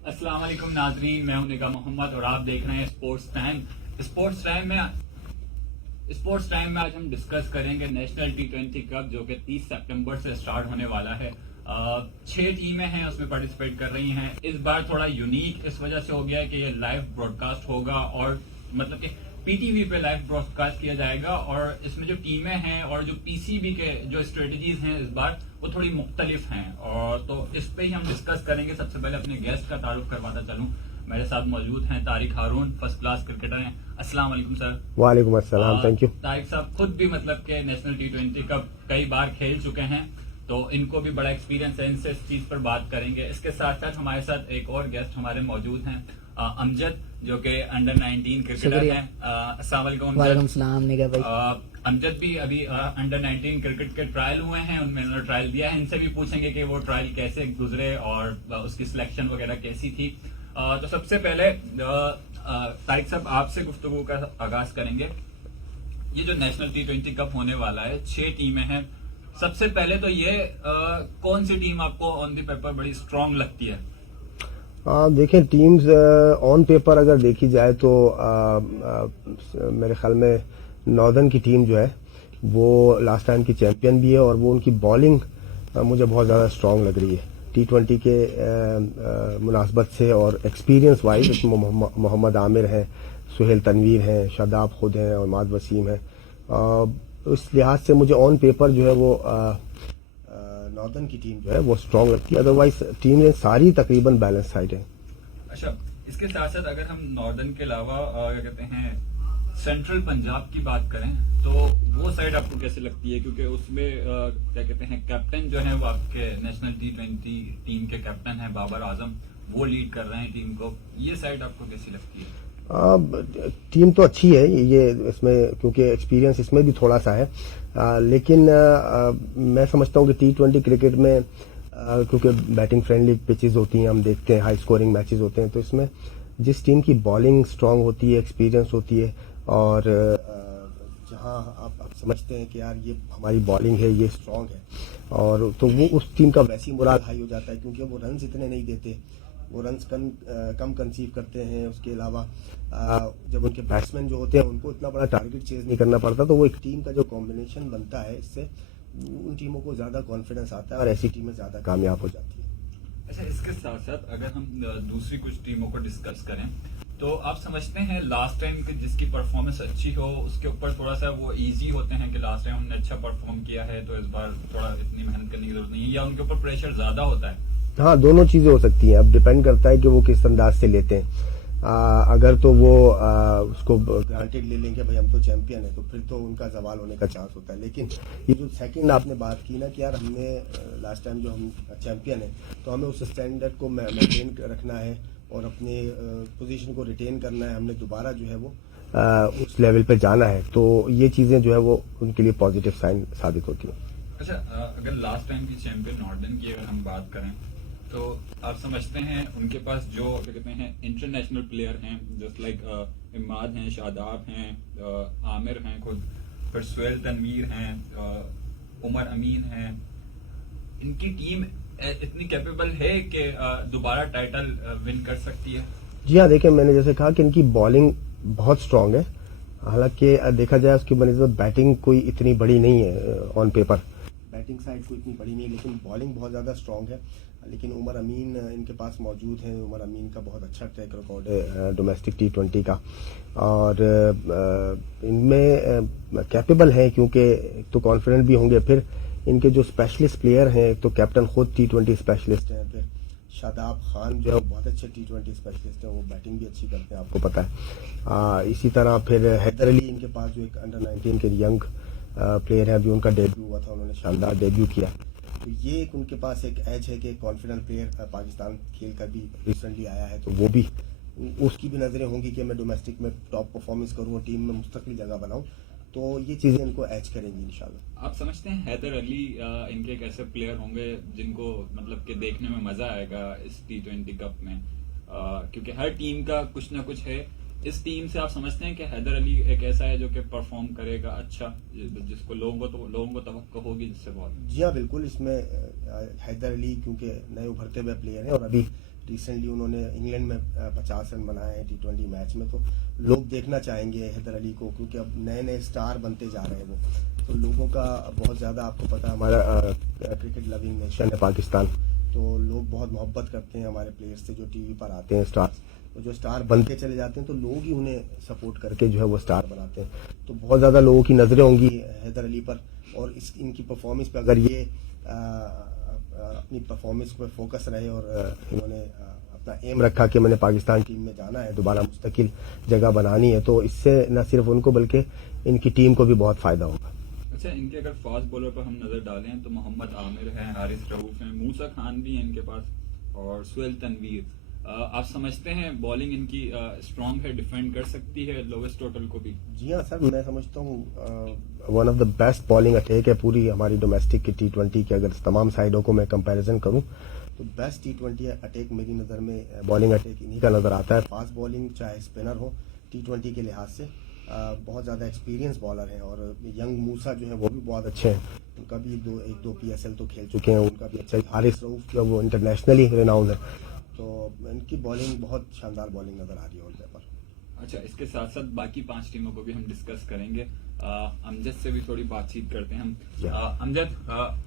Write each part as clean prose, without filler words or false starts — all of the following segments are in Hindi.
अस्सलाम वालेकुम नाजरीन, मैं हूं निगा मोहम्मद और आप देख रहे हैं स्पोर्ट्स टाइम। स्पोर्ट्स टाइम में स्पोर्ट्स टाइम में आज हम डिस्कस करेंगे नेशनल टी20 कप जो कि 30 सितंबर से स्टार्ट होने वाला है। 6 टीमें हैं उसमें पार्टिसिपेट कर रही हैं। इस बार थोड़ा यूनिक इस वजह से हो गया है कि ये लाइव ब्रॉडकास्ट होगा और मतलब कि पीटीवी पे लाइव ब्रॉडकास्ट किया जाएगा और इसमें जो टीमें हैं और जो पीसीबी के जो स्ट्रेटजीज हैं इस बार वो थोड़ी मुख्तलिफ हैं और तो इस पे ही हम डिस्कस करेंगे। सबसे पहले अपने गेस्ट का तारुफ करवाता चलूं। मेरे साथ मौजूद हैं तारिक हारून, फर्स्ट क्लास क्रिकेटर हैं। अस्सलाम वालेकुम सर। वालेकुम अस्सलाम, थैंक यू। तारिक साहब खुद भी मतलब के नेशनल टी20 कप कई बार खेल चुके हैं तो इनको भी बड़ा एक्सपीरियंस है, इनसे इस चीज पर बात करेंगे। इसके साथ साथ हमारे साथ एक और गेस्ट हमारे मौजूद हैं, अमजद, जो कि अंडर 19 क्रिकेटर हैं। अस्सलाम वालेकुम अमजद। वालेकुम सलाम निगा भाई। अमजद भी अभी अंडर 19 क्रिकेट के ट्रायल हुए हैं, उनमें उन्होंने ट्रायल दिया है। इनसे भी पूछेंगे कि वो ट्रायल कैसे गुजरे और उसकी सिलेक्शन वगैरह कैसी थी। तो सबसे पहले तारिक साहब आपसे गुफ्तगू का आगाज करेंगे। ये जो नेशनल टी20 कप होने वाला है, 6 टीमें हैं। सबसे पहले तो ये कौन सी टीम आपको ऑन द पेपर बड़ी स्ट्रांग लगती है? देखें, टीम्स ऑन पेपर अगर देखी जाए तो मेरे ख्याल में नॉर्दर्न की टीम जो है वो लास्ट टाइम की चैंपियन भी है और वो उनकी बॉलिंग मुझे बहुत ज़्यादा स्ट्रांग लग रही है टी20 के मुनासबत से। और एक्सपीरियंस वाइज इसमें मोहम्मद आमिर हैं, सुहेल तनवीर हैं, शादाब खुद हैं और माद वसीम हैं। उस लिहाज से मुझे ऑन पेपर जो है वो नॉर्दर्न की टीम जो है वो स्ट्रांग लगती है। अदरवाइज टीमें सारी तकरीबन बैलेंस साइड है। अच्छा, इसके साथ साथ अगर हम नॉर्दर्न के अलावा क्या कहते हैं सेंट्रल पंजाब की बात करें तो वो साइड आपको कैसे लगती है? क्योंकि उसमें क्या कहते हैं कैप्टन जो है वो आपके नेशनल टी20 टीम के कैप्टन है बाबर आजम, वो लीड कर रहे हैं टीम को। ये साइड आपको कैसी लगती है? टीम तो अच्छी है ये, इसमें क्योंकि एक्सपीरियंस इसमें भी थोड़ा सा है। लेकिन मैं समझता हूँ कि टी20 क्रिकेट में क्योंकि बैटिंग फ्रेंडली पिचेस होती हैं, हम देखते हैं हाई स्कोरिंग मैचेस होते हैं, तो इसमें जिस टीम की बॉलिंग स्ट्रांग होती है, एक्सपीरियंस होती है और जहां आप समझते हैं कि यार ये हमारी बॉलिंग है, ये स्ट्रांग है, और तो वो उस टीम का वैसी मोराल हाई हो जाता है क्योंकि वो रन्स इतने नहीं देते, वो रन्स कम कंसीव करते हैं। उसके अलावा जब उनके बैट्समैन जो होते हैं उनको इतना बड़ा टारगेट चेज नहीं करना पड़ता, तो वो एक टीम का जो कॉम्बिनेशन बनता है इससे उन टीमों को ज़्यादा कॉन्फिडेंस आता है और ऐसी टीमें ज़्यादा कामयाब हो जाती हैं। अच्छा, इसके साथ साथ अगर हम दूसरी कुछ टीमों को डिस्कस करें तो आप समझते हैं लास्ट टाइम की जिसकी परफॉर्मेंस अच्छी हो उसके ऊपर थोड़ा सा वो इजी होते हैं कि लास्ट टाइम हमने अच्छा परफॉर्म किया है तो इस बार थोड़ा इतनी मेहनत करने की जरूरत नहीं है, या उनके ऊपर प्रेशर ज्यादा होता है? हाँ, दोनों चीज़ें हो सकती हैं। अब डिपेंड करता है कि वो किस अंदाज से लेते हैं। अगर तो वो उसको ग्रांटेड ले लेंगे भाई हम तो चैंपियन है, तो फिर तो उनका जवाल होने का चांस होता है। लेकिन ये जो सेकंड आपने बात की ना कि यार हमने लास्ट टाइम जो हम चैंपियन है तो हमें उस स्टैंडर्ड को मेंटेन रखना है और अपने पोजीशन को रिटेन करना है, हमने दोबारा जो है वो उस लेवल पे जाना है, तो ये चीज़ें जो है वो उनके लिए पॉजिटिव साइन साबित होती हैं। अच्छा, अगर लास्ट टाइम की चैंपियन नॉर्दर्न की अगर हम बात करें तो आप समझते हैं उनके पास जो क्या कहते हैं इंटरनेशनल प्लेयर हैं, जस्ट लाइक इमाद हैं, शादाब हैं, आमिर हैं खुद, फिर सुहेल तनवीर हैं, उमर अमीन हैं, इनकी टीम इतनी कैपेबल है कि दोबारा टाइटल विन कर सकती है? जी हाँ, देखिए मैंने जैसे कहा कि इनकी बॉलिंग बहुत स्ट्रांग है। हालांकि देखा जाए उसकी बनस्बत बैटिंग कोई इतनी बड़ी नहीं है, ऑन पेपर बैटिंग साइड कोई इतनी बड़ी नहीं है, लेकिन बॉलिंग बहुत ज़्यादा स्ट्रांग है। लेकिन उमर अमीन इनके पास मौजूद हैं। उमर अमीन का बहुत अच्छा ट्रैक रिकॉर्ड है डोमेस्टिक टी20 का, और इनमें कैपेबल हैं क्योंकि एक तो कॉन्फिडेंट भी होंगे। फिर इनके जो स्पेशलिस्ट प्लेयर हैं, तो कैप्टन खुद टी20 स्पेशलिस्ट हैं, फिर शादाब खान जो है बहुत अच्छे टी20 स्पेशलिस्ट हैं, वो बैटिंग भी अच्छी करते हैं, आपको पता है। इसी तरह फिर हैदर अली इनके पास जो एक अंडर 19 के यंग प्लेयर है, अभी उनका डेब्यू हुआ था, उन्होंने शानदार डेब्यू किया। तो ये एक उनके पास एक एज है कि कॉन्फिडेंट प्लेयर पाकिस्तान खेल कर भी रिसेंटली आया है, तो वो भी उसकी भी नज़रें होंगी कि मैं डोमेस्टिक में टॉप परफॉर्मेंस करूँ और टीम में मुस्तकिल जगह बनाऊँ, तो ये चीज़ें इनको एज करेंगी इंशाल्लाह। आप समझते हैं हैदर अली इनके एक ऐसे प्लेयर होंगे जिनको मतलब कि देखने में मजा आएगा इस टी20 कप में? क्योंकि हर टीम का कुछ ना कुछ है इस टीम से आप समझते हैं कि हैदर अली एक ऐसा है जो कि परफॉर्म करेगा अच्छा, जिसको लोगों को तवक्को होगी जिससे बहुत? जी हाँ, बिल्कुल। इसमें हैदर अली क्योंकि नए उभरते हुए प्लेयर हैं और अभी रिसेंटली उन्होंने इंग्लैंड में 50 रन बनाए हैं T20 मैच में, तो लोग देखना चाहेंगे हैदर अली को, क्योंकि अब नए नए स्टार बनते जा रहे हैं वो। तो लोगों का बहुत ज़्यादा, आपको पता है हमारा क्रिकेट लविंग नेशन है पाकिस्तान, तो लोग बहुत मोहब्बत करते हैं हमारे प्लेयर्स से जो टीवी पर आते हैं स्टार्स। तो जो स्टार बनते चले जाते हैं तो लोग ही उन्हें सपोर्ट करके जो है वो स्टार बनाते हैं। तो बहुत ज़्यादा लोगों की नज़रें होंगी हैदर अली पर, और इनकी परफॉर्मेंस पे अगर ये अपनी परफॉर्मेंस पर फोकस रहे और इन्होंने अपना एम रखा कि मैंने पाकिस्तान टीम में जाना है, दोबारा मुस्तकिल जगह बनानी है, तो इससे न सिर्फ उनको बल्कि इनकी टीम को भी बहुत फ़ायदा होगा। अच्छा, इनके अगर फास्ट बॉलर पर हम नजर डालें तो मोहम्मद आमिर हैं, हारिस रऊफ हैं, मूसा खान भी हैं इनके पास, और सुहेल तनवीर। आप समझते हैं बॉलिंग इनकी स्ट्रांग है, डिफेंड कर सकती है लोवेस्ट टोटल को भी? जी हाँ सर, मैं समझता हूँ one of the best bowling attack है पूरी हमारी डोमेस्टिक की T20 के। अगर तमाम साइडों को मैं कंपैरिजन करूँ तो बेस्ट T20 अटैक मेरी नज़र में बॉलिंग अटैक इन्हीं का नज़र आता है। फास्ट बॉलिंग चाहे स्पिनर हो, T20 के लिहाज से बहुत ज़्यादा एक्सपीरियंस बॉलर हैं, और यंग मूसा जो है वो भी बहुत अच्छे हैं, उनका भी एक दो PSL तो खेल चुके हैं, उनका भी अच्छा। हारिस रऊफ जो वो इंटरनेशनली रिनाउंड है, तो इनकी बॉलिंग बहुत शानदार बॉलिंग नज़र आ रही है उनके पर। अच्छा, इसके साथ साथ बाकी 5 टीमों को भी हम डिस्कस करेंगे। अमजद से भी थोड़ी बातचीत करते हैं हम। अमजद,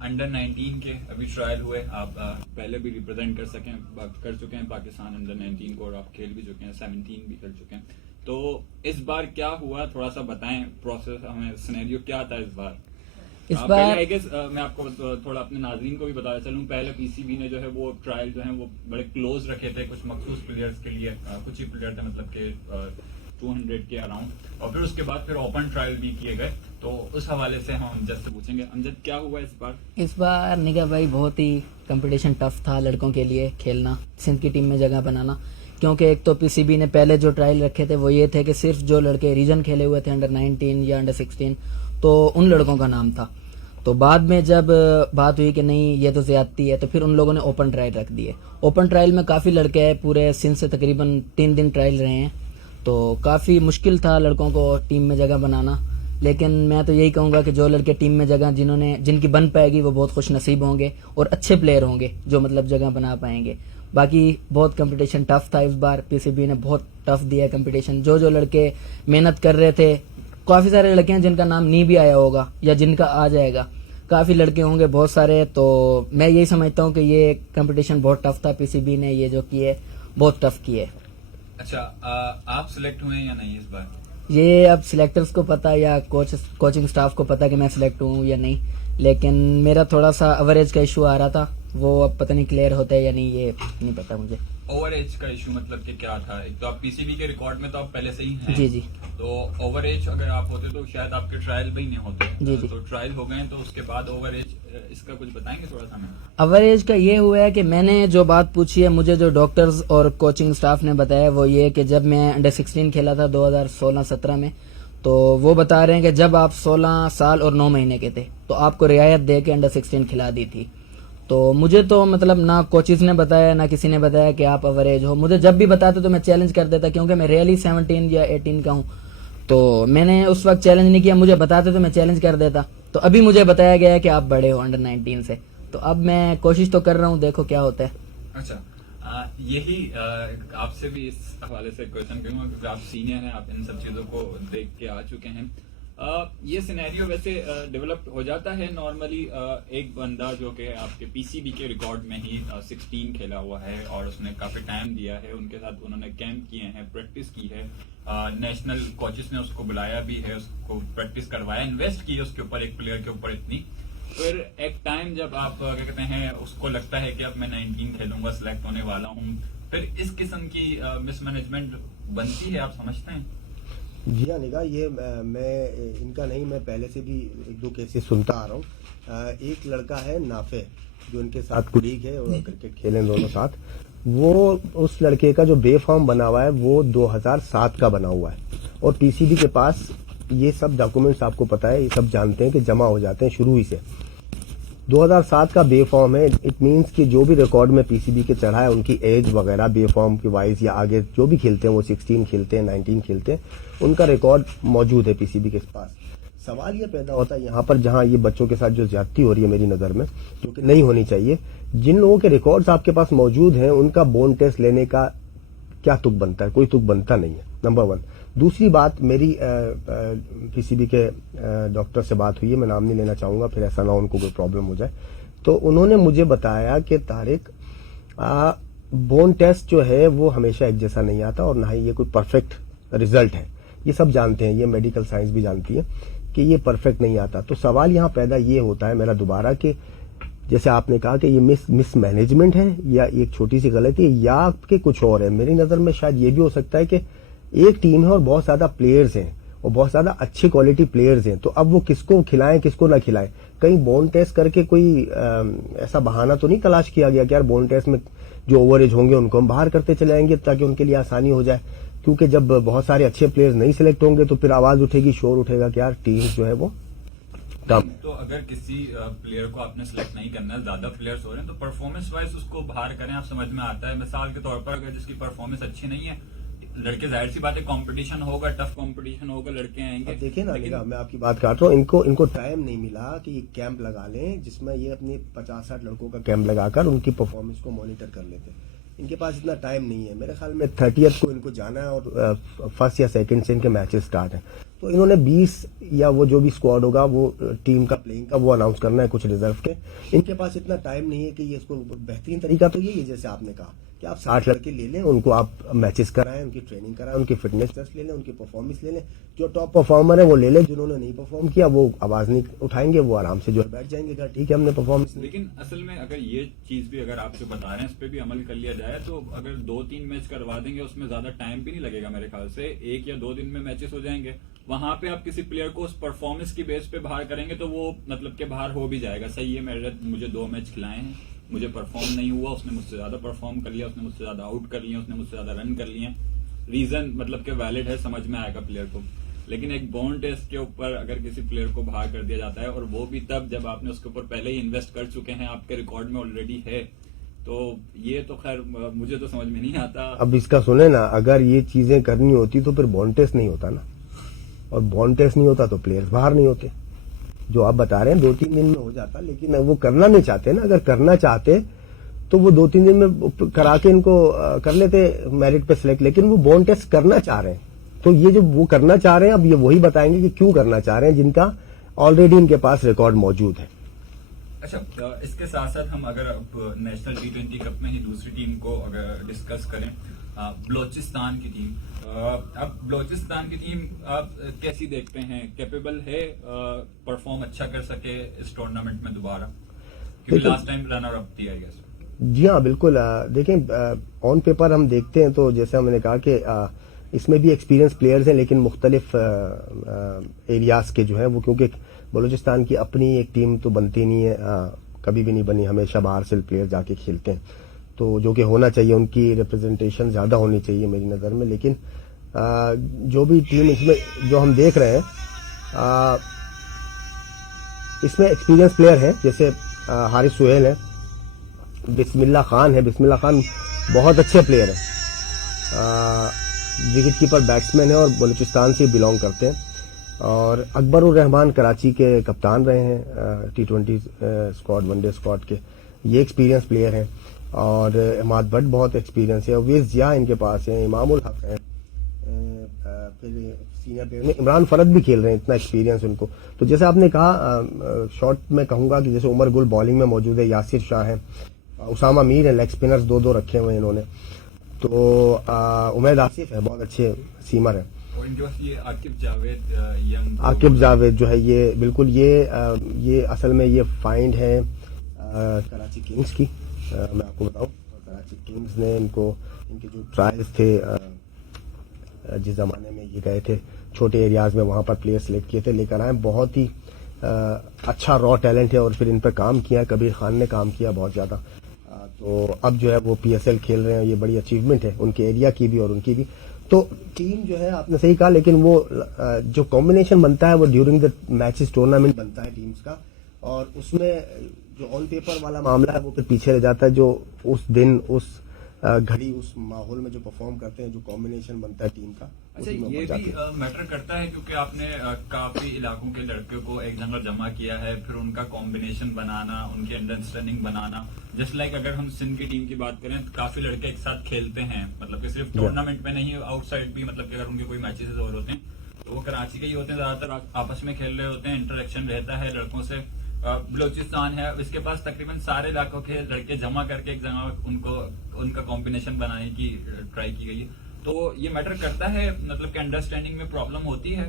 अंडर 19 के अभी ट्रायल हुए, आप पहले भी रिप्रेजेंट कर चुके हैं पाकिस्तान अंडर 19 को, और आप खेल भी चुके हैं, 17 भी खेल चुके हैं। तो इस बार क्या हुआ, थोड़ा सा बताएं प्रोसेस, हमें सिनेरियो क्या था इस बार? आई गेस मैं आपको थोड़ा अपने नाज़रीन को भी बताया चलूं, पहले पीसीबी ने जो है वो ट्रायल जो है वो बड़े क्लोज रखे थे कुछ मखसूस प्लेयर्स के लिए, कुछ ही प्लेयर थे, मतलब के 200 के अराउंड, और फिर उसके बाद फिर ओपन ट्रायल भी किए गए। तो उस हवाले से हम अमजद से पूछेंगे। अमजद, क्या हुआ इस बार? इस बार निगाह भाई बहुत ही कंपटीशन टफ था लड़कों के लिए खेलना, सिंध की टीम में जगह बनाना, क्योंकि एक तो पीसीबी ने पहले जो ट्रायल रखे थे वो ये थे कि सिर्फ जो लड़के रीजन खेले हुए थे अंडर 19 या अंडर 16, तो उन लड़कों का नाम था। तो बाद में जब बात हुई कि नहीं ये तो ज्यादती है, तो फिर उन लोगों ने ओपन ट्रायल रख दिए। ओपन ट्रायल में काफ़ी लड़के हैं, पूरे सिंध से तकरीबन 3 दिन ट्रायल रहे हैं, तो काफ़ी मुश्किल था लड़कों को टीम में जगह बनाना। लेकिन मैं तो यही कहूँगा कि जो लड़के टीम में जगह जिनकी बन पाएगी वो बहुत खुश नसीब होंगे और अच्छे प्लेयर होंगे जो मतलब जगह बना पाएंगे। बाकी बहुत कंपटीशन टफ था इस बार, पीसीबी ने बहुत टफ दिया कंपटीशन। जो लड़के मेहनत कर रहे थे, काफ़ी सारे लड़के हैं जिनका नाम नहीं भी आया होगा या जिनका आ जाएगा, काफ़ी लड़के होंगे बहुत सारे। तो मैं यही समझता हूँ कि ये कंपटीशन बहुत टफ था, पीसीबी ने ये जो किए बहुत टफ किए। अच्छा, आप सिलेक्ट हुए या नहीं इस बार? ये अब सिलेक्टर्स को पता या कोचिंग स्टाफ को पता कि मैं सिलेक्ट हूँ या नहीं, लेकिन मेरा थोड़ा सा एवरेज का इशू आ रहा था, वो अब पता नहीं क्लियर होता है या नहीं, ये नहीं पता मुझे। ओवर एज का इशू मतलब कि क्या था? एक तो आप पीसीबी के रिकॉर्ड में तो आप पहले से ही हैं। जी जी। तो ओवर एज अगर आप होते तो शायद आपके ट्रायल भी नहीं होते। जी जी। तो ट्रायल हो गए, तो उसके बाद ओवर एज, इसका कुछ बताएंगे थोड़ा सा हमें? ओवर एज का ये हुआ है कि मैंने जो बात पूछी है, मुझे जो डॉक्टर्स और कोचिंग स्टाफ ने बताया वो ये कि जब मैं अंडर 16 खेला था 2016-17 में, तो वो बता रहे हैं कि जब आप 16 साल और 9 महीने के थे तो आपको रियायत दे के अंडर 16 खिला दी थी। तो मुझे तो मतलब ना कोचिज ने बताया ना किसी ने बताया कि आप एवरेज हो। मुझे जब भी बताते तो मैं चैलेंज कर देता, क्योंकि मैं रियली 17 या 18 का हूँ, तो मैंने उस वक्त चैलेंज नहीं किया। मुझे बताते तो मैं चैलेंज कर देता। तो अभी मुझे बताया गया है कि आप बड़े हो अंडर 19 से, तो अब मैं कोशिश तो कर रहा हूँ, देखो क्या होता है। अच्छा, यही आपसे भी इस हवाले से क्वेश्चन करूंगा, क्योंकि आप सीनियर हैं, आप इन सब चीजों को देख के आ चुके हैं। ये सिनेरियो वैसे डेवलप हो जाता है नॉर्मली। एक बंदा जो कि आपके पीसीबी के रिकॉर्ड में ही 16 खेला हुआ है और उसने काफी टाइम दिया है, उनके साथ उन्होंने कैंप किए हैं, प्रैक्टिस की है, नेशनल कोचेस ने उसको बुलाया भी है, उसको प्रैक्टिस करवाया, इन्वेस्ट की उसके ऊपर, एक प्लेयर के ऊपर इतनी। फिर एक टाइम जब आप क्या कहते हैं, उसको लगता है कि अब मैं 19 खेलूंगा, सिलेक्ट होने वाला हूँ, फिर इस किस्म की मिसमैनेजमेंट बनती है, आप समझते हैं? जी हाँ निगाह, ये मैं इनका नहीं, मैं पहले से भी 1-2 केसेस सुनता आ रहा हूँ। एक लड़का है नाफे, जो इनके साथ कुलीग है और क्रिकेट खेले दोनों साथ, वो उस लड़के का जो बेफॉर्म बना हुआ है वो 2007 का बना हुआ है, और पीसीबी के पास ये सब डॉक्यूमेंट्स, आपको पता है, ये सब जानते हैं कि जमा हो जाते हैं शुरू ही से। 2007 का बे फॉर्म है। इट मींस कि जो भी रिकॉर्ड में पीसीबी के चढ़ा है उनकी एज वगैरह बे फॉर्म की वाइज या आगे जो भी खेलते हैं वो 16 खेलते हैं, 19 खेलते हैं, उनका रिकॉर्ड मौजूद है पीसीबी के पास। सवाल ये पैदा होता है यहाँ पर जहाँ ये बच्चों के साथ जो ज्यादती हो रही है मेरी नजर में, जो कि नहीं होनी चाहिए, जिन लोगों के रिकॉर्ड्स आपके पास मौजूद हैं उनका बोन टेस्ट लेने का क्या तुक बनता है? कोई तुक बनता नहीं है, नंबर 1। दूसरी बात, मेरी पीसीबी के डॉक्टर से बात हुई है, मैं नाम नहीं लेना चाहूंगा, फिर ऐसा ना हो उनको कोई प्रॉब्लम हो जाए। तो उन्होंने मुझे बताया कि तारिक, बोन टेस्ट जो है वो हमेशा एक जैसा नहीं आता और ना ही ये कोई परफेक्ट रिजल्ट है। ये सब जानते हैं, ये मेडिकल साइंस भी जानती है कि ये परफेक्ट नहीं आता। तो सवाल यहाँ पैदा ये होता है मेरा दोबारा कि जैसे आपने कहा कि ये मिस मैनेजमेंट है या एक छोटी सी गलती है या आपके कुछ और है। मेरी नजर में शायद ये भी हो सकता है कि एक टीम है और बहुत ज्यादा प्लेयर्स हैं और बहुत ज्यादा अच्छी क्वालिटी प्लेयर्स हैं, तो अब वो किसको खिलाएं किसको ना खिलाएं। कहीं बोन टेस्ट करके कोई ऐसा बहाना तो नहीं तलाश किया गया कि यार बोन टेस्ट में जो ओवर एज होंगे उनको हम बाहर करते चले आएंगे ताकि उनके लिए आसानी हो जाए। क्योंकि जब बहुत सारे अच्छे प्लेयर्स नहीं सिलेक्ट होंगे तो फिर आवाज उठेगी, शोर उठेगा कि यार टीम जो है वो कम है। तो अगर किसी प्लेयर को आपने सिलेक्ट नहीं करना है, ज्यादा प्लेयर्स हो रहे हैं, तो परफॉर्मेंस वाइज उसको बाहर करें, आप समझ में आता है। मिसाल के तौर पर अगर जिसकी परफॉर्मेंस अच्छी नहीं है, लड़के जाहिर सी बात है कंपटीशन होगा, टफ कंपटीशन होगा, लड़के आएंगे। देखिए ना, मैं आपकी बात काट रहा हूँ, इनको टाइम नहीं मिला कि एक कैंप लगा लें जिसमें ये अपने 50-60 लड़कों का कैंप लगाकर उनकी परफॉर्मेंस को मॉनिटर कर लेते। इनके पास इतना टाइम नहीं है। मेरे ख्याल में 30th को इनको जाना है और फर्स्ट या सेकंड से इनके मैचेस स्टार्ट हैं। तो इन्होंने 20 या वो जो भी स्क्वाड होगा वो टीम का प्लेइंग का वो अनाउंस करना है, कुछ रिजर्व के। इनके पास इतना टाइम नहीं है कि ये इसको बेहतरीन तरीका तो यही है जैसे आपने कहा कि आप 60 लड़के ले लें, उनको आप मैचेस कराएं, उनकी ट्रेनिंग कराएं, उनकी फिटनेस टेस्ट ले लें, उनकी परफॉर्मेंस ले लें। जो टॉप परफॉर्मर है वो ले लें, जिन्होंने नहीं परफॉर्म किया वो आवाज नहीं उठाएंगे, वो आराम से जो है बैठ जाएंगे कि ठीक है हमने परफॉर्मेंस। लेकिन असल में अगर ये चीज भी अगर आप जो बता रहे हैं इस पे भी अमल कर लिया जाए तो अगर 2-3 मैच करवा देंगे उसमें ज्यादा टाइम भी नहीं लगेगा मेरे ख्याल से, 1 या 2 दिन में मैचेस हो जाएंगे। वहां पे आप किसी प्लेयर को उस परफॉर्मेंस की बेस पे बाहर करेंगे तो वो मतलब के बाहर हो भी जाएगा। सही है, मुझे 2 मैच खिलाए हैं, मुझे परफॉर्म नहीं हुआ, उसने मुझसे ज्यादा परफॉर्म कर लिया, उसने मुझसे ज्यादा आउट कर लिया, उसने मुझसे ज्यादा रन कर लिए, रीजन मतलब के वैलिड है, समझ में आएगा प्लेयर को। लेकिन एक बोन टेस्ट के ऊपर अगर किसी प्लेयर को बाहर कर दिया जाता है और वो भी तब जब आपने उसके ऊपर पहले ही इन्वेस्ट कर चुके हैं, आपके रिकॉर्ड में ऑलरेडी है, तो ये तो खैर मुझे तो समझ में नहीं आता। अब इसका सुने ना, अगर ये चीजें करनी होती तो फिर बोन टेस्ट नहीं होता ना, और बोन टेस्ट नहीं होता तो प्लेयर्स बाहर नहीं होते। जो आप बता रहे हैं 2-3 दिन में हो जाता, लेकिन वो करना नहीं चाहते ना। अगर करना चाहते तो वो 2-3 दिन में करा के इनको कर लेते मेरिट पे सिलेक्ट, लेकिन वो बोन टेस्ट करना चाह रहे हैं। तो ये जो वो करना चाह रहे हैं, अब ये वही बताएंगे कि क्यों करना चाह रहे हैं जिनका ऑलरेडी इनके पास रिकॉर्ड मौजूद है। अच्छा, इसके साथ साथ हम अगर अब नेशनल T20 कप में ही दूसरी टीम को अगर डिस्कस करें, बलोचिस्तान की टीम। अब बलोचिस्तान की टीम आप कैसी देखते हैं? कैपेबल है परफॉर्म अच्छा कर सके इस टूर्नामेंट में दोबारा? क्योंकि लास्ट टाइम रनर अप थी आई गेस। जी हाँ, बिल्कुल। देखें, ऑन पेपर हम देखते हैं तो जैसे हमने कहा कि इसमें भी एक्सपीरियंस प्लेयर्स हैं, लेकिन मुख्तलिफ एरियाज के जो है वो, क्योंकि बलूचिस्तान की अपनी एक टीम तो बनती नहीं है, कभी भी नहीं बनी, हमेशा बाहर से प्लेयर जाके खेलते हैं, तो जो कि होना चाहिए, उनकी रिप्रेजेंटेशन ज्यादा होनी चाहिए मेरी नज़र में। लेकिन जो भी टीम इसमें जो हम देख रहे हैं, इसमें एक्सपीरियंस प्लेयर हैं, जैसे हारिस सुहेल है, बिस्मिल्लाह खान है। बिस्मिल्लाह खान बहुत अच्छे प्लेयर है, विकेट कीपर बैट्समैन है और बलूचिस्तान से बिलोंग करते हैं। और अकबर उर रहमान कराची के कप्तान रहे हैं T20 स्क्वाड, वनडे स्क्वाड के, ये एक्सपीरियंस प्लेयर हैं। और इमाद भट्ट बहुत एक्सपीरियंस है, अवेश जिया इनके पास है, इमामुल हक है, फिर सीनियर प्लेयर में इमरान फरद भी खेल रहे हैं, इतना एक्सपीरियंस उनको। तो जैसे आपने कहा, शॉर्ट में कहूंगा कि जैसे उमर गुल बॉलिंग में मौजूद है, यासिर शाह है, उसामा मीर है, लेग स्पिनर्स 2-2 रखे हुए हैं इन्होंने। तो उमैद आसिफ है, बहुत अच्छे सीमर है। और इनके पास ये आकिब जावेद यंग, आकिब जावेद जो है, ये बिल्कुल ये असल में ये फाइंड है कराची किंग्स की। मैं आपको बताऊं, कराची किंग्स ने इनके जो ट्रायल्स थे, जिस जमाने में ये गए थे छोटे एरियाज में, वहां पर प्लेयर सिलेक्ट किए थे, लेकर आए। बहुत ही अच्छा रॉ टैलेंट है और फिर इन पर काम किया है, कबीर खान ने काम किया बहुत ज्यादा। तो अब जो है वो PSL खेल रहे हैं, ये बड़ी अचीवमेंट है उनके एरिया की भी और उनकी भी। तो टीम जो है, आपने सही कहा, लेकिन वो जो कॉम्बिनेशन बनता है वो ड्यूरिंग द मैचेस टूर्नामेंट बनता है टीम्स का, और उसमें जो ऑन पेपर वाला मामला है वो फिर पीछे रह जाता है। जो उस दिन उस घड़ी उस माहौल में जो परफॉर्म करते हैं, जो कॉम्बिनेशन बनता है टीम का, अच्छा उसी में ये बढ़ जाते भी हैं। मैटर करता है क्योंकि आपने काफी इलाकों के लड़कों को एक जगह जमा किया है, फिर उनका कॉम्बिनेशन बनाना, उनकी अंडरस्टैंडिंग बनाना। जस्ट लाइक अगर हम सिंध की टीम की बात करें तो काफी लड़के एक साथ खेलते हैं, मतलब कि सिर्फ टूर्नामेंट में नहीं, आउटसाइड भी, मतलब कि अगर उनके कोई मैचेस और होते हैं तो वो कराची के ही होते हैं, ज्यादातर आपस में खेल रहे होते हैं, इंटरेक्शन रहता है लड़कों से। बलोचिस्तान है, इसके पास तकरीबन सारे इलाकों के लड़के जमा करके एक जगह उनको उनका कॉम्बिनेशन बनाने की ट्राई की गई है। तो ये मैटर करता है, मतलब कि अंडरस्टैंडिंग में प्रॉब्लम होती है।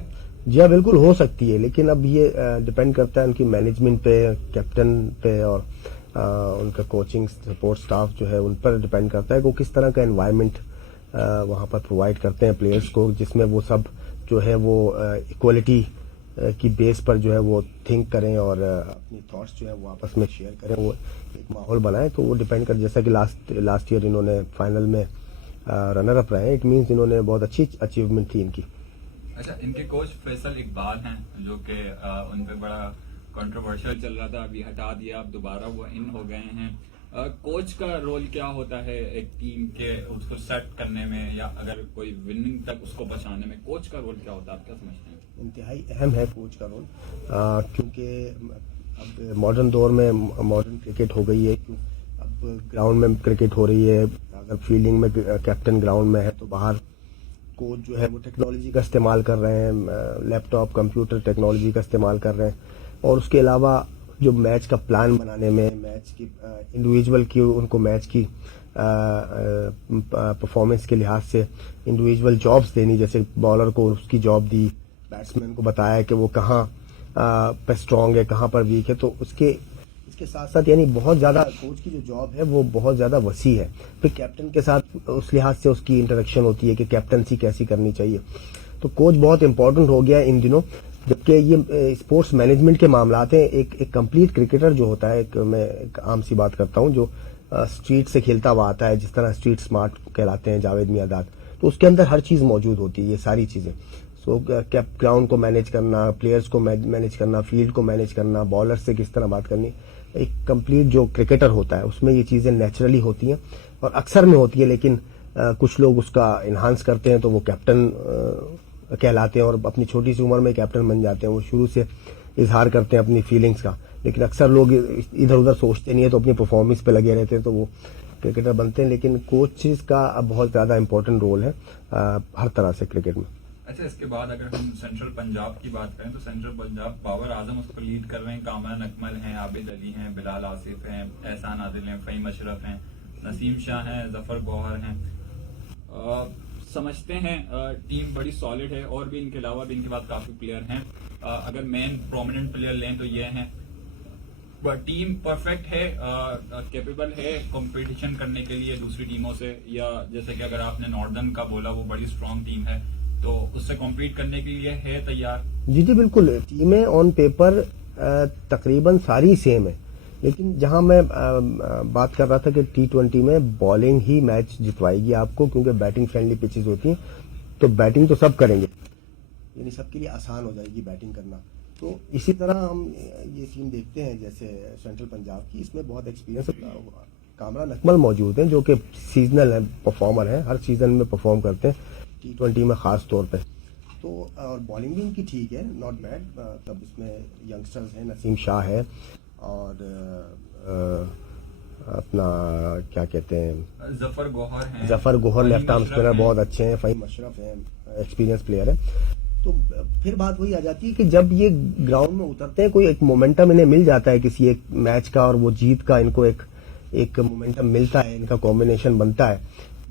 जी हाँ, बिल्कुल हो सकती है, लेकिन अब ये डिपेंड करता है उनकी मैनेजमेंट पे, कैप्टन पे, और उनका कोचिंग सपोर्ट स्टाफ जो है उन पर डिपेंड करता है कि वो किस तरह का एनवायरनमेंट वहाँ पर प्रोवाइड करते हैं प्लेयर्स को, जिसमें वो सब जो है वो इक्वलिटी की बेस पर जो है वो थिंक करें और अपनी थॉट्स जो है वो आपस में शेयर करें, वो एक माहौल बनाएं। तो वो डिपेंड कर, जैसा कि लास्ट ईयर इन्होंने फाइनल में रनर अप रहे, इट मीन्स इन्होंने बहुत अच्छी अचीवमेंट थी इनकी। अच्छा, इनके कोच फैसल इकबाल हैं जो कि उन पे बड़ा कंट्रोवर्शियल चल रहा था, अभी हटा दिया, अब दोबारा वो इन हो गए हैं। कोच का रोल क्या होता है एक टीम के उसको सेट करने में, या अगर कोई विनिंग तक उसको पहुंचाने में कोच का रोल क्या होता है, आप क्या समझते हैं? इंतहाई अहम है कोच का रोल, क्योंकि अब मॉडर्न दौर में मॉडर्न क्रिकेट हो गई है, अब ग्राउंड में क्रिकेट हो रही है। अगर फील्डिंग में कैप्टन ग्राउंड में है तो बाहर कोच जो है वो टेक्नोलॉजी का इस्तेमाल कर रहे हैं, लैपटॉप कंप्यूटर टेक्नोलॉजी का इस्तेमाल कर रहे हैं, और उसके अलावा जो मैच का प्लान बनाने में, मैच की इंडिविजुअल की, उनको मैच की परफॉर्मेंस के लिहाज से इंडिविजुअल जॉब्स देनी, जैसे बॉलर को उसकी जॉब दी, बैट्समैन को बताया कि वो कहाँ पे स्ट्रांग है, कहाँ पर वीक है। तो इसके साथ साथ यानी बहुत ज़्यादा कोच की जो जॉब है वो बहुत ज़्यादा वसी है। फिर कैप्टन के साथ उस लिहाज से उसकी इंटरेक्शन होती है कि कैप्टनसी कैसी करनी चाहिए। तो कोच बहुत इंपॉर्टेंट हो गया इन दिनों, जबकि ये स्पोर्ट्स मैनेजमेंट के मामलात हैं। एक कंप्लीट क्रिकेटर जो होता है, मैं एक आम सी बात करता हूँ, जो स्ट्रीट से खेलता हुआ आता है, जिस तरह स्ट्रीट स्मार्ट कहलाते हैं जावेद मियांदाद, तो उसके अंदर हर चीज़ मौजूद होती है, ये सारी चीज़ें। सो ग्राउंड को मैनेज करना, प्लेयर्स को मैनेज करना, फील्ड को मैनेज करना, बॉलर से किस तरह बात करनी, एक कंप्लीट जो क्रिकेटर होता है उसमें ये चीज़ें नेचुरली होती हैं और अक्सर में होती है। लेकिन कुछ लोग उसका इन्हांस करते हैं तो वो कैप्टन कहलाते हैं और अपनी छोटी सी उम्र में कैप्टन बन जाते हैं। वो शुरू से इजहार करते हैं अपनी फीलिंग्स का, लेकिन अक्सर लोग इधर उधर सोचते नहीं है, तो अपनी परफॉर्मेंस पे लगे रहते हैं, तो वो क्रिकेटर बनते हैं। लेकिन कोचेस का अब बहुत ज़्यादा इंपॉर्टेंट रोल है हर तरह से क्रिकेट में। अच्छा, इसके बाद अगर हम सेंट्रल पंजाब की बात करें तो सेंट्रल पंजाब बाबर आजम उसको लीड कर रहे हैं, कामरान अकमल हैं, आबिद अली हैं, बिलाल आसिफ हैं, एहसान आदिल हैं, फ़हीम अशरफ हैं, नसीम शाह हैं, जफर गौहर हैं। समझते हैं टीम बड़ी सॉलिड है, और भी इनके अलावा भी इनके पास काफी प्लेयर हैं। अगर मेन प्रोमिनेंट प्लेयर लें तो ये हैं, टीम परफेक्ट है, कैपेबल है कंपटीशन करने के लिए दूसरी टीमों से, या जैसे कि अगर आपने नॉर्दर्न का बोला वो बड़ी स्ट्रांग टीम है, तो उससे कॉम्पीट करने के लिए है तैयार? जी बिल्कुल, टीमें ऑन पेपर तकरीबन सारी सेम है, लेकिन जहां मैं बात कर रहा था कि T20 में बॉलिंग ही मैच जितवाएगी आपको, क्योंकि बैटिंग फ्रेंडली पिचेस होती हैं, तो बैटिंग तो सब करेंगे, यानी सबके लिए आसान हो जाएगी बैटिंग करना। तो इसी तरह हम ये टीम देखते हैं जैसे सेंट्रल पंजाब की, इसमें बहुत एक्सपीरियंस कामरान अकमल मौजूद हैं, जो कि सीजनल है, परफॉर्मर हैं, हर सीजन में परफॉर्म करते हैं, T20 में खास तौर पे। तो और बॉलिंग भी इनकी ठीक है, नॉट बैड। तब इसमें यंगस्टर्स हैं, नसीम शाह है, और अपना क्या कहते हैं, Zafar Gohar left arm spinner बहुत अच्छे हैं, फ़हीम अशरफ हैं, एक्सपीरियंस प्लेयर है। तो फिर बात वही आ जाती है कि जब ये ग्राउंड में उतरते हैं, कोई एक मोमेंटम इन्हें मिल जाता है किसी एक मैच का, और वो जीत का इनको एक मोमेंटम मिलता है, इनका कॉम्बिनेशन बनता है,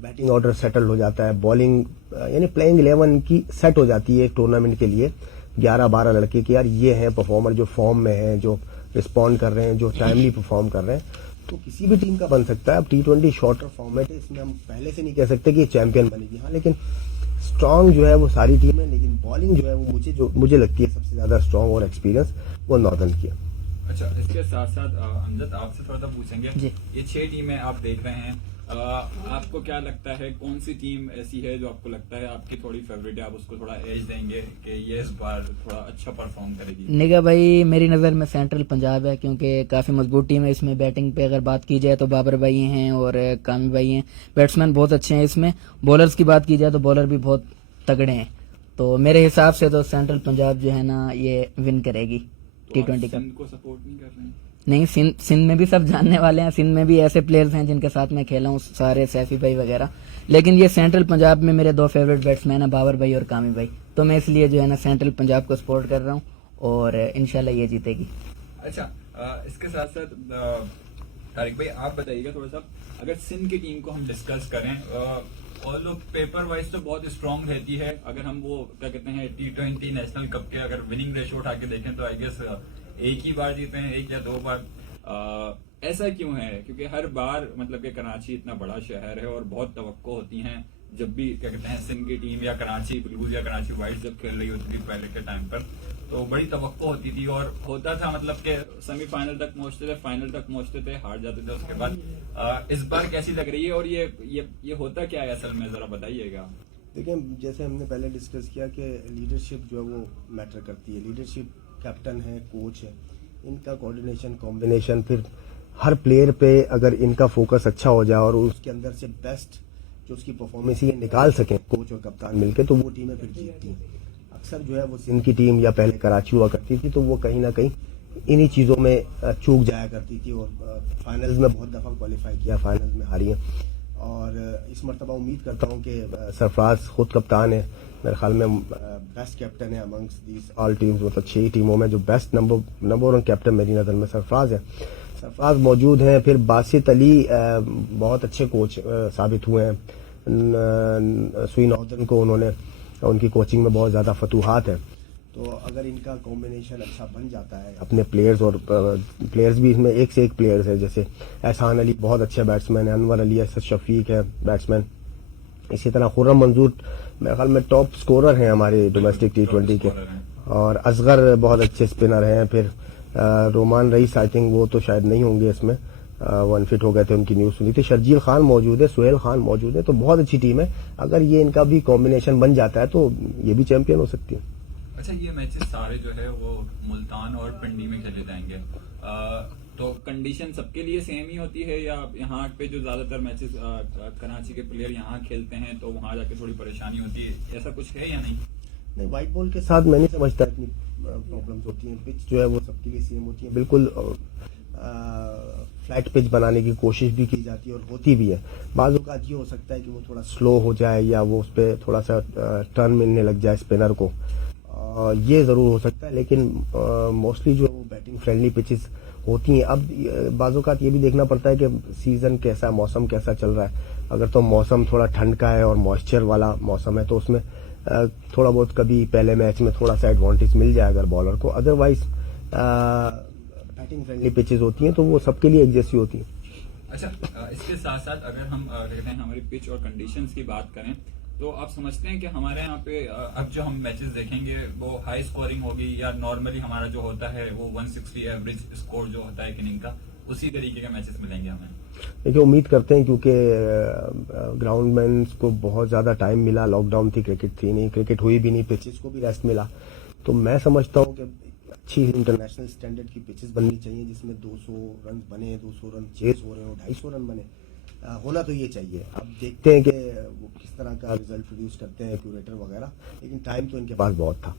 बैटिंग ऑर्डर सेटल हो जाता है, बॉलिंग यानी प्लेइंग 11 की सेट हो जाती है एक टूर्नामेंट के लिए, 11-12 लड़के के, यार ये हैं परफॉर्मर, जो फॉर्म में हैं, जो रिस्पॉन्ड कर रहे हैं, जो टाइमली परफॉर्म कर रहे हैं, तो किसी भी टीम का बन सकता है। अब T20 शॉर्टर फॉर्मेट है, इसमें हम पहले से नहीं कह सकते कि चैंपियन बनेगी, हाँ, लेकिन स्ट्रांग जो है वो सारी टीम है, लेकिन बॉलिंग जो है वो मुझे लगती है सबसे ज्यादा स्ट्रांग और एक्सपीरियंस वो नॉर्दर्न की है। अच्छा, इसके साथ साथ अमजद आपसे थोड़ा सा पूछेंगे, ये 6 टीमें आप देख रहे हैं, आपको क्या लगता है कौन सी टीम ऐसी है जो आपको लगता है आपकी थोड़ी फेवरेट है, आप उसको थोड़ा एज देंगे कि ये इस बार थोड़ा अच्छा परफॉर्म करेगी? निगा भाई, मेरी नज़र में सेंट्रल पंजाब है, क्योंकि काफ़ी मजबूत टीम है। इसमें बैटिंग पे अगर बात की जाए तो बाबर भाई हैं और कामी भाई हैं, बैट्समैन बहुत अच्छे हैं। इसमें बॉलर्स की बात की जाए तो बॉलर भी बहुत तगड़े हैं। तो मेरे हिसाब से तो सेंट्रल पंजाब जो है ना ये विन करेगी तो आप T20 का। सिंध को सपोर्ट नहीं कर रहे हैं? नहीं, सिंध में भी सब जानने वाले हैं, सिंध में भी ऐसे प्लेयर्स हैं जिनके साथ मैं खेला हूँ, सारे सैफी भाई वगैरह। लेकिन ये सेंट्रल पंजाब में मेरे दो फेवरेट बैट्समैन हैं, बाबर भाई और कामी भाई। तो मैं इसलिए जो है ना सेंट्रल पंजाब को सपोर्ट कर रहा हूँ और इंशाल्लाह ये जीतेगी। अच्छा, इसके साथ साथ तारिक भाई आप बताइएगा थोड़ा सा, अगर सिंध की टीम को हम डिस्कस करें, और लोग पेपर वाइज तो बहुत स्ट्रांग रहती है। अगर हम वो क्या कहते हैं T20 नेशनल कप के अगर विनिंग रेशो उठा के देखें तो आई गेस एक ही बार जीते हैं, एक या दो बार। ऐसा क्यों है? क्योंकि हर बार मतलब कि कराची इतना बड़ा शहर है और बहुत तवक्को होती हैं जब भी क्या कहते हैं सिंध की टीम या कराची ब्लूज या कराची वाइट जब खेल रही होती थी पहले के टाइम पर, तो बड़ी तवक्को होती थी और होता था मतलब कि सेमीफाइनल तक पहुंचते थे, फाइनल तक पहुंचते थे, हार जाते थे उसके बाद। इस बार कैसी लग रही है और ये होता क्या है असल में, जरा बताइएगा। देखिए, जैसे हमने पहले डिस्कस किया कि लीडरशिप जो है वो मैटर करती है। लीडरशिप, कैप्टन है, कोच है, इनका कोऑर्डिनेशन, कॉम्बिनेशन, फिर हर प्लेयर पे अगर इनका फोकस अच्छा हो जाए और उसके अंदर से बेस्ट जो उसकी परफॉर्मेंस ये निकाल सकें कोच और कप्तान मिलके, तो वो टीमें फिर जीतती हैं। अक्सर जो है वो सिंध की टीम या पहले कराची हुआ करती थी तो वो कहीं ना कहीं इन्हीं चीज़ों में चूक जाया करती थी और फाइनल्स में बहुत दफ़ा क्वालिफाई किया, फाइनल्स में हारी हैं। और इस मरतबा उम्मीद करता हूँ कि सरफराज खुद कप्तान है, मेरे ख्याल में बेस्ट कैप्टन है अमंग्स दीज ऑल टीम्स, मतलब 6 टीमों में जो बेस्ट नंबर 1 कैप्टन मेरी नज़र में सरफराज है। सरफराज मौजूद हैं, फिर बासित अली बहुत अच्छे कोच साबित हुए हैं। सुई नॉर्दर्न को उन्होंने, उनकी कोचिंग में बहुत ज़्यादा फतूहात है। तो अगर इनका कॉम्बिनेशन अच्छा बन जाता है अपने प्लेयर्स, और प्लेयर्स भी इसमें एक से एक प्लेयर्स है, जैसे एहसान अली बहुत अच्छे बैट्समैन है, अनवर अली, असद शफीक है बैट्समैन, इसी तरह खुर्रम मंजूर मेरे ख्याल में टॉप स्कोरर हैं हमारे डोमेस्टिक T20 के, और असगर बहुत अच्छे स्पिनर हैं। फिर रोमान रईस, आई थिंक वो तो शायद नहीं होंगे इसमें, वो अनफिट हो गए थे, उनकी न्यूज़ सुनी थी। शर्जील खान मौजूद है, सुहेल खान मौजूद है, तो बहुत अच्छी टीम है। अगर ये इनका भी कॉम्बिनेशन बन जाता है तो ये भी चैंपियन हो सकती है। अच्छा, ये मैचेस सारे जो है वो मुल्तान और पिंडी में खेले जाएंगे, तो कंडीशन सबके लिए सेम ही होती है या यहाँ पे जो ज्यादातर मैचेस कराची के प्लेयर यहाँ खेलते हैं तो वहाँ जाके थोड़ी परेशानी होती है, ऐसा कुछ है या नहीं? नहीं, व्हाइट बॉल के साथ मैं नहीं समझता इतनी प्रॉब्लम्स होती हैं। पिच जो है वो सबके लिए सेम होती है, बिल्कुल फ्लैट पिच बनाने की कोशिश भी की जाती है और होती भी है। बाज़ औक़ात ये हो सकता है कि वो थोड़ा स्लो हो जाए या वो उस पर थोड़ा सा टर्न मिलने लग जाए स्पिनर को, ये ज़रूर हो सकता है, लेकिन मोस्टली जो वो बैटिंग फ्रेंडली पिचेस होती हैं। अब बाज़ औक़ात ये भी देखना पड़ता है कि सीज़न कैसा, मौसम कैसा चल रहा है। अगर तो मौसम थोड़ा ठंड का है और मॉइस्चर वाला मौसम है तो उसमें थोड़ा बहुत कभी पहले मैच में थोड़ा सा एडवांटेज मिल जाए अगर बॉलर को, अदरवाइज बैटिंग फ्रेंडली पिचेस होती हैं तो वो सबके लिए एक जैसी होती हैं। अच्छा, इसके साथ साथ अगर हम कहते हैं हमारी पिच और कंडीशंस की बात करें तो आप समझते हैं कि हमारे यहाँ पे अब जो हम मैचेस देखेंगे वो हाई स्कोरिंग होगी या नॉर्मली हमारा जो होता है वो 160 एवरेज स्कोर जो होता है एक इनिंग का, उसी तरीके के मैचेस मिलेंगे हमें? देखिए, उम्मीद करते हैं क्योंकि ग्राउंडमैन को बहुत ज़्यादा टाइम मिला, लॉकडाउन थी, क्रिकेट थी नहीं, क्रिकेट हुई भी नहीं, पिचेस को भी रेस्ट मिला, तो मैं समझता हूँ कि अच्छी इंटरनेशनल स्टैंडर्ड की पिचेस बननी चाहिए जिसमें 200 रन बने, 200 रन चेज हो रहे हो, 250 रन बने, होना तो ये चाहिए। अब देखते हैं कि वो किस तरह का रिजल्ट प्रोड्यूस करते हैं क्यूरेटर वगैरह, लेकिन टाइम तो इनके पास बहुत था।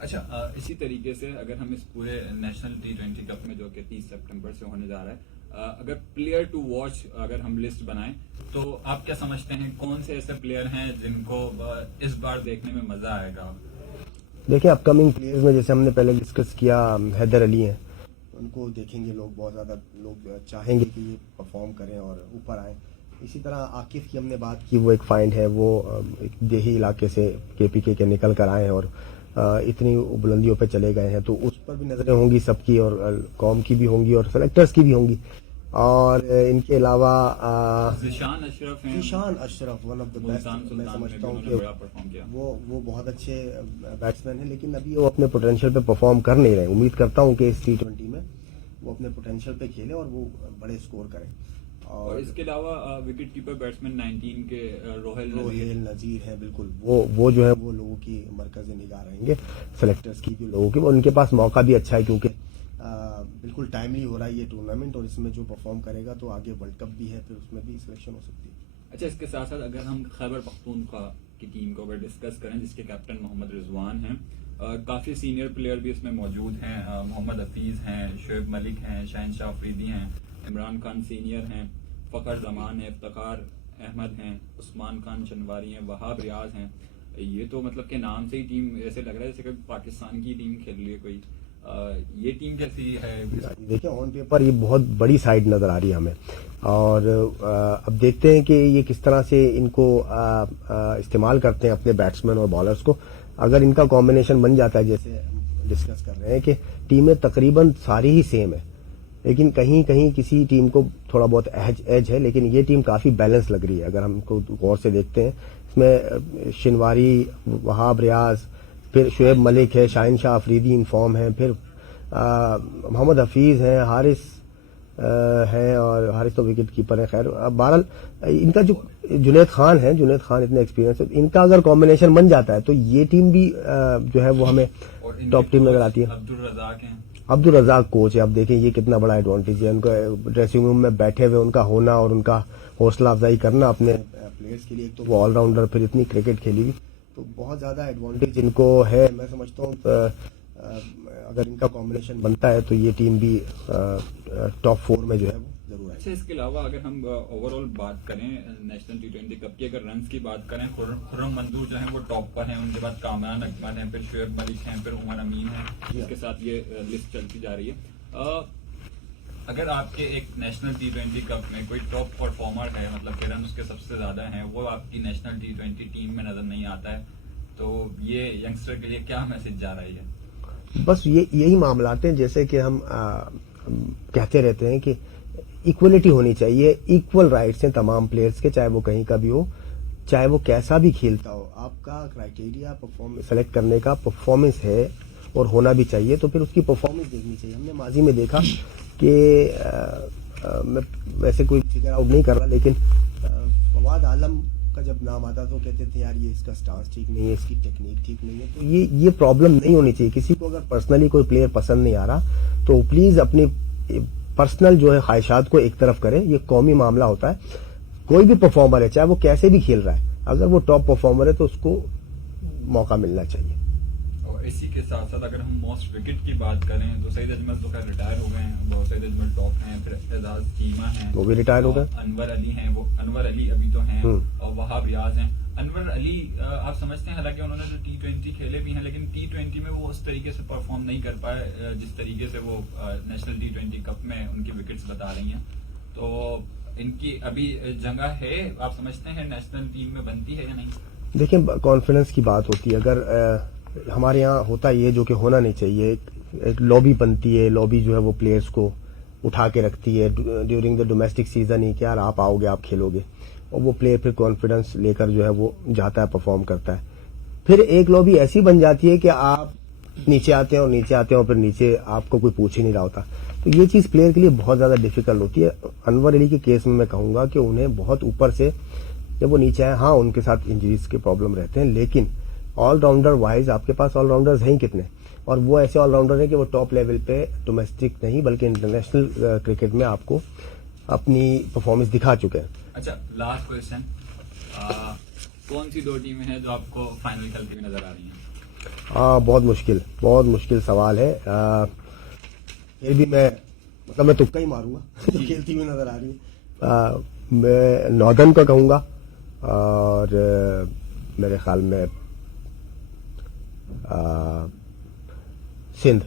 अच्छा, इसी तरीके से अगर हम इस पूरे नेशनल T20 कप में जो कि 30 सितंबर से होने जा रहा है, अगर प्लेयर टू वॉच अगर हम लिस्ट बनाएं तो आप क्या समझते हैं कौन से ऐसे प्लेयर हैं जिनको इस बार देखने में मजा आएगा? देखिए, अपकमिंग प्लेयर्स में जैसे हमने पहले डिस्कस किया, हैदर अली हैं, उनको देखेंगे लोग, बहुत ज़्यादा लोग चाहेंगे कि ये परफॉर्म करें और ऊपर आएँ। इसी तरह आकिफ की हमने बात की, वो एक फाइंड है, वो एक देही इलाके से KPK के निकल कर आए हैं और इतनी बुलंदियों पे चले गए हैं, तो उस पर भी नज़रें होंगी सबकी, और कौम की भी होंगी और सेलेक्टर्स की भी होंगी। और इनके अलावा Zeeshan Ashraf one of the best, मैं समझता हूँ कि वो बहुत अच्छे बैट्समैन हैं, लेकिन अभी वो अपने पोटेंशियल पे परफॉर्म कर नहीं रहे। उम्मीद करता हूँ कि इस T20 में वो अपने पोटेंशियल पे खेले और वो बड़े स्कोर करें। और इसके अलावा विकेट कीपर बैट्समैन 19 के रोहेल नजीर है, बिल्कुल वो जो है वो लोगों की मरकज निगाह रहेंगे, सेलेक्टर्स की भी लोगों की। उनके पास मौका भी अच्छा है क्योंकि बिल्कुल टाइमली हो रहा है ये टूर्नामेंट, और इसमें जो परफॉर्म करेगा तो आगे वर्ल्ड कप भी है, फिर उसमें भी सिलेक्शन हो सकती है। अच्छा, इसके साथ साथ अगर हम खैबर पख्तूनख्वा की टीम को अगर डिस्कस करें जिसके कैप्टन मोहम्मद रिजवान हैं, काफी सीनियर प्लेयर भी इसमें मौजूद हैं, मोहम्मद हफीज हैं, शोएब मलिक हैं, शहनशाह अफरीदी हैं, इमरान खान सीनियर हैं, फखर जमान है, इफ्तिखार अहमद हैं, उस्मान खान चनवारी हैं, वहाब रियाज हैं। ये तो मतलब के नाम से ही टीम ऐसे लग रहा है जैसे कि पाकिस्तान की टीम खेल रही है कोई। ये टीम कैसी है? देखिए, ऑन पेपर ये बहुत बड़ी साइड नजर आ रही है हमें, और अब देखते हैं कि ये किस तरह से इनको इस्तेमाल करते हैं अपने बैट्समैन और बॉलर्स को। अगर इनका कॉम्बिनेशन बन जाता है, जैसे हम डिस्कस कर रहे हैं कि टीमें तकरीबन सारी ही सेम है, लेकिन कहीं कहीं किसी टीम को थोड़ा बहुत एज है, लेकिन ये टीम काफी बैलेंस लग रही है अगर हमको गौर से देखते हैं। इसमें शिनवारी, वहाब रियाज, फिर शोएब मलिक है, शाहिनशाह अफरीदी इन फॉर्म है, फिर मोहम्मद हफीज हैं, हारिस हैं, और हारिस तो विकेट कीपर है। खैर, बहरहाल इनका जो जुनैद खान इतने एक्सपीरियंस है, इनका अगर कॉम्बिनेशन बन जाता है तो ये टीम भी जो है वो हमें टॉप टीम नजर आती है। अब्दुल रज़ाक कोच है, अब देखें ये कितना बड़ा एडवांटेज है उनका ड्रेसिंग रूम में बैठे हुए, उनका होना और उनका हौसला अफजाई करना अपने प्लेयर्स के लिए। एक तो वो ऑलराउंडर, फिर इतनी क्रिकेट खेली हुई, तो बहुत ज्यादा एडवांटेज इनको है। मैं समझता हूँ अगर इनका कॉम्बिनेशन बनता है तो ये टीम भी टॉप 4 में जो है वो जरूर है। अच्छा, इसके अलावा अगर हम ओवरऑल बात करें नेशनल टी20 कप की, अगर रन्स की बात करें, खुर्रम मंजूर जो है वो टॉप पर हैं, उनके बाद कामरान अकमल हैं, फिर शोएब मलिक हैं, फिर उमर अमीन हैं, इसके साथ ये लिस्ट चलती जा रही है। अगर आपके एक नेशनल टी20 कप में कोई टॉप परफॉर्मर है, मतलब कि रन उसके सबसे ज्यादा हैं, वो आपकी नेशनल टी20 टीम में नजर नहीं आता है, तो ये यंगस्टर के लिए क्या मैसेज जा रही है? बस यही मामलात हैं, जैसे कि हम कहते रहते हैं कि इक्वलिटी होनी चाहिए, इक्वल राइट्स हैं तमाम प्लेयर्स के, चाहे वो कहीं का भी हो, चाहे वो कैसा भी खेलता हो। आपका क्राइटेरिया परफॉर्मेंस सेलेक्ट करने का परफॉर्मेंस है और होना भी चाहिए, तो फिर उसकी परफॉर्मेंस देखनी चाहिए। हमने माजी में देखा कि मैं वैसे कोई फिगर आउट नहीं कर रहा, लेकिन फवाद आलम का जब नाम आता तो कहते थे यार ये इसका स्टांस ठीक नहीं है, इसकी टेक्निक ठीक नहीं है। तो ये प्रॉब्लम नहीं होनी चाहिए। किसी को अगर पर्सनली कोई प्लेयर पसंद नहीं आ रहा तो प्लीज अपनी पर्सनल जो है ख्वाहिशात को एक तरफ करें। ये कौमी मामला होता है। कोई भी परफॉर्मर है, चाहे वो कैसे भी खेल रहा है, अगर वो टॉप परफॉर्मर है तो उसको मौका मिलना चाहिए। और इसी के साथ साथ अगर हम मोस्ट विकेट की बात करें तो सईद अजमल तो खैर रिटायर हो गए हैं, वो सईद अजमल टॉप हैं, फिर एजाज चीमा हैं, वो भी रिटायर हो गए। अनवर अली हैं, वो अनवर अली अभी तो हैं, और वहाब रियाज हैं। अनवर अली आप समझते हैं, हालांकि उन्होंने जो टी20 खेले भी हैं, लेकिन टी20 में वो उस तरीके से परफॉर्म नहीं कर पाए जिस तरीके से वो नेशनल टी20 कप में उनकी विकेट्स बता रही हैं। तो इनकी अभी जगह है, आप समझते हैं नेशनल टीम में बनती है या नहीं? देखिए, कॉन्फिडेंस की बात होती है। अगर हमारे यहाँ होता ये जो कि होना नहीं चाहिए, एक लॉबी बनती है, लॉबी जो है वो प्लेयर्स को उठा के रखती है ड्यूरिंग द डोमेस्टिक सीजन ही कि यार आप आओगे, आप खेलोगे, और वो प्लेयर फिर कॉन्फिडेंस लेकर जो है वो जाता है, परफॉर्म करता है। फिर एक लॉबी ऐसी बन जाती है कि आप नीचे आते हैं और फिर नीचे आपको कोई पूछ ही नहीं रहा होता। तो ये चीज प्लेयर के लिए बहुत ज्यादा डिफिकल्ट होती है। अनवर अली के केस में मैं कहूंगा कि उन्हें बहुत ऊपर से जब वो नीचे आए, हाँ उनके साथ इंजरीज के प्रॉब्लम रहते हैं, लेकिन ऑलराउंडर वाइज आपके पास ऑलराउंडर्स हैं कितने, और वो ऐसे ऑलराउंडर हैं कि वो टॉप लेवल पे डोमेस्टिक नहीं बल्कि इंटरनेशनल क्रिकेट में आपको अपनी परफॉर्मेंस दिखा चुके हैं। अच्छा, लास्ट क्वेश्चन, कौन सी 2 टीमें हैं जो आपको फाइनल खेलती हुई नजर आ रही हैं? बहुत मुश्किल सवाल है। फिर भी मैं तुक्का ही मारूंगा जो खेलती हुई नजर आ रही है। मैं नॉर्दर्न का कहूंगा, और मेरे ख्याल में सिंध।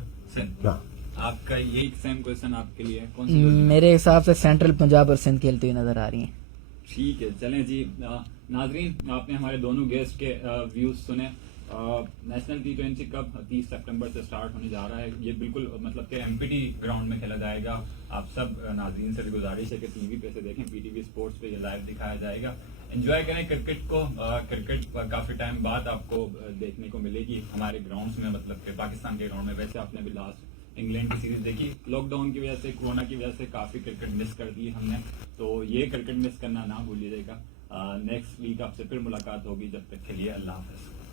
हाँ, आपका यही सेम क्वेश्चन आपके लिए है, कौन सी? मेरे हिसाब से सेंट्रल पंजाब और सिंध खेलती हुई नजर आ रही हैं। ठीक है, चलें जी। नाजरीन, आपने हमारे दोनों गेस्ट के व्यूज सुने। नेशनल टी20 कप 30 सितंबर से स्टार्ट होने जा रहा है। ये बिल्कुल मतलब कि एमपीटी ग्राउंड में खेला जाएगा। आप सब नाजरीन से भी गुजारिश है कि टीवी पे से देखें, पीटीवी स्पोर्ट्स पे ये लाइव दिखाया जाएगा। एंजॉय करें क्रिकेट को। क्रिकेट काफी टाइम बाद आपको देखने को मिलेगी हमारे ग्राउंड्स में, मतलब कि पाकिस्तान के ग्राउंड में। वैसे आपने भी लास्ट इंग्लैंड की सीरीज देखी। लॉकडाउन की वजह से, कोरोना की वजह से काफी क्रिकेट मिस कर दी हमने, तो ये क्रिकेट मिस करना ना भूलिएगा। नेक्स्ट वीक आपसे फिर मुलाकात होगी, जब तक के लिए अल्लाह हाफिज।